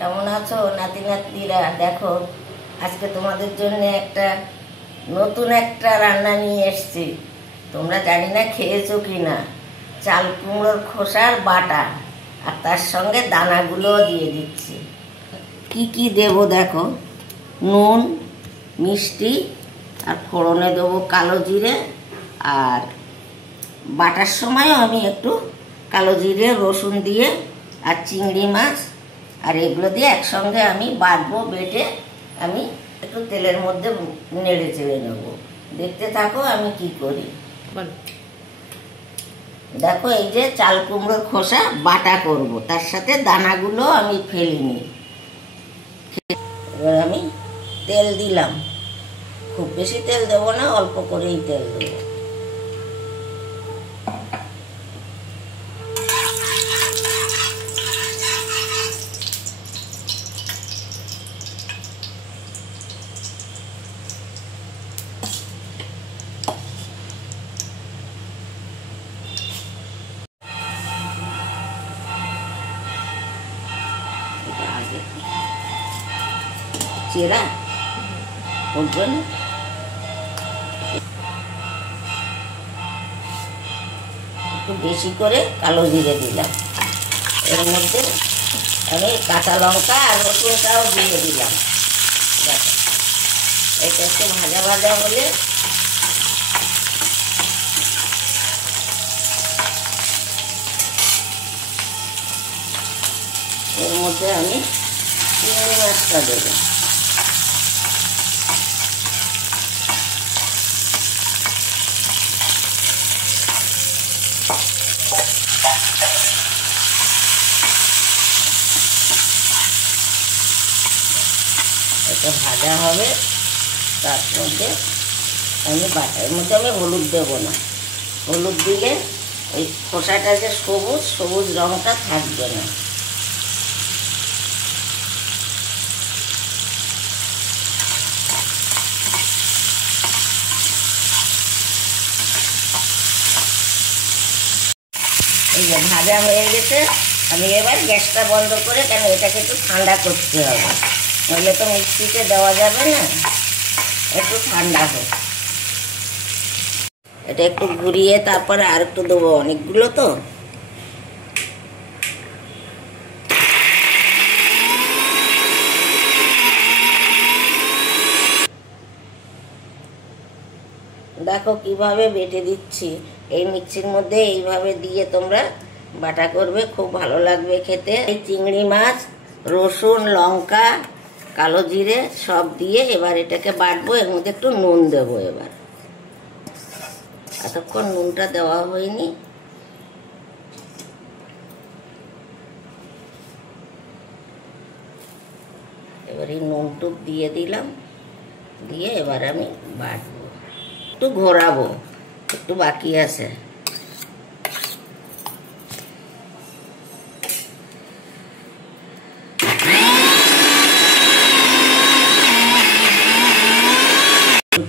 কেমন আছো নাতি নাতনিরা? দেখো আজকে তোমাদের জন্য একটা নতুন একটা রান্না নিয়ে এসেছি। তোমরা জানি না খেয়েছো কিনা। চাল কুমড়োর খোসার বাটা আর তার সঙ্গে দানাগুলো দিয়ে দিচ্ছি। কি কি দেবো দেখো, নুন, মিষ্টি, আর ফোড়নে দেবো কালো জিরে, আর বাটার সময়ও আমি একটু কালো জিরে রসুন দিয়ে আর চিংড়ি মাছ আর এগুলো দিয়ে একসঙ্গে আমি বাটবো। বেটে আমি একটু তেলের মধ্যে নেড়ে চেড়ে নেবো। দেখতে থাকো আমি কি করি। দেখো এই যে চাল কুমড়োর খোসা বাটা করব, তার সাথে দানাগুলো আমি ফেলিনি। এবার আমি তেল দিলাম, খুব বেশি তেল দেবো না, অল্প করেই তেল দেবো। চেরা বুঝবেন, একটু বেশি করে কালো জিরে দিলাম। এর মধ্যে আমি কাঁচা লঙ্কা আর রসুনটাও দিয়ে দিলাম। দেখো এটা একটু ভাজা ভাজা হলে এর মধ্যে আমি চিংড়ি মাছটা দেবো। এটা ভাজা হবে, তার মধ্যে আমি বাটার মধ্যে আমি হলুদ দেবো না। হলুদ দিলে ওই খোসাটা যে সবুজ সবুজ রঙটা থাকবে না। এই যে ভাজা হয়ে গেছে, আমি এবার গ্যাসটা বন্ধ করে, কেন এটাকে একটু ঠান্ডা করতে হবে, নইলে তো মিক্সিতে দেওয়া যাবে না। একটু ঠান্ডা হোক, এটা একটু ঘুরিয়ে তারপরে আর একটু দেবো, অনেকগুলো তো। দেখো কিভাবে বেটে দিচ্ছি। এই মিক্সির মধ্যে এইভাবে দিয়ে তোমরা বাটা করবে, খুব ভালো লাগবে খেতে। এই চিংড়ি মাছ, রসুন, লঙ্কা, কালো জিরে সব দিয়ে এবার এটাকে বাটবো। এর মধ্যে একটু নুন দেবো। এবার এতক্ষণ নুনটা দেওয়া হয়নি। এবার এই নুন টুক দিয়ে দিলাম, দিয়ে এবার আমি বাটবো। একটু ঘোরাবো, একটু বাকি আছে।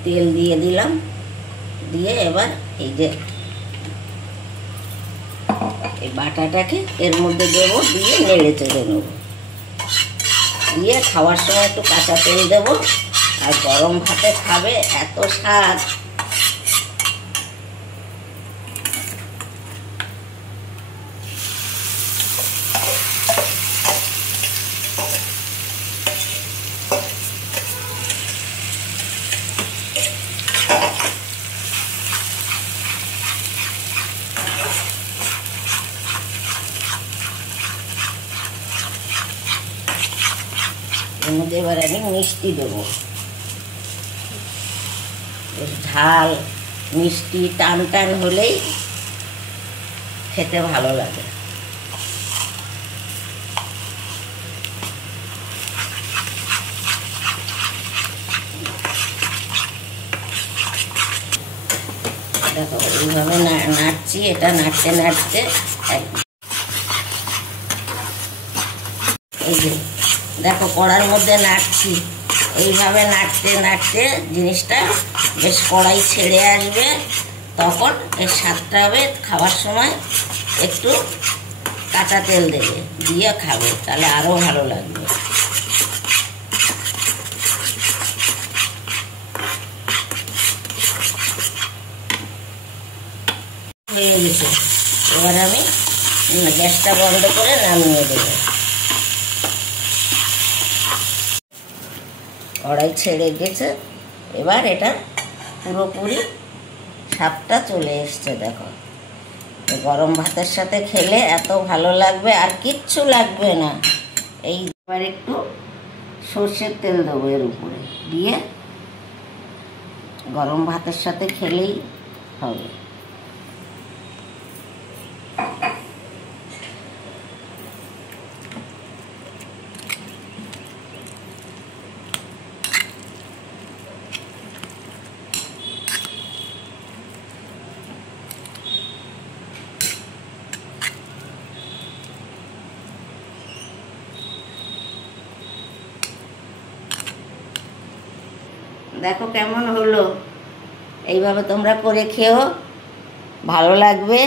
তেল দিয়ে দিলাম, দিয়ে এবার এই যে এই বাটাটাকে এর মধ্যে দেবো, দিয়ে নেড়ে চেড়ে নেব। দিয়ে খাওয়ার সময় একটু কাঁচা তেল দেবো, আর গরম ভাতে খাবে এত স্বাদ। এর মধ্যে এবার আমি মিষ্টি দেবো। ঝাল মিষ্টি টান টান হলেই খেতে ভালো লাগে। দেখো এইভাবে নাড়ছি, এটা নাড়তে নাড়তে এই যে দেখো কড়ার মধ্যে নাড়ছি, এইভাবে নাড়তে নাড়তে জিনিসটা বেশ কড়াই ছেড়ে আসবে। তখন এর স্বাদটা হবে খাওয়ার সময় একটু কাঁচা তেল দেবে, দিয়ে খাবে, তাহলে আরও ভালো লাগবে। হয়ে গেছে, এবার আমি গ্যাসটা বন্ধ করে নামিয়ে দেব। কড়াই ছেড়ে গেছে, এবার এটা পুরোপুরি স্বাদটা চলে এসছে। দেখো, গরম ভাতের সাথে খেলে এত ভালো লাগবে, আর কিচ্ছু লাগবে না। এইবার একটু সর্ষের তেল দেবো এর উপরে, দিয়ে গরম ভাতের সাথে খেলেই হবে। দেখো কেমন হলো, এইভাবে তোমরা করে খেও, ভালো লাগবে।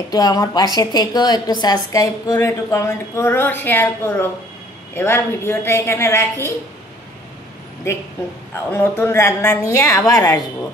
একটু আমার পাশে থেকো, একটু সাবস্ক্রাইব করো, একটু কমেন্ট করো, শেয়ার করো। এবার ভিডিওটা এখানে রাখি, নতুন রান্না নিয়ে আবার আসবো।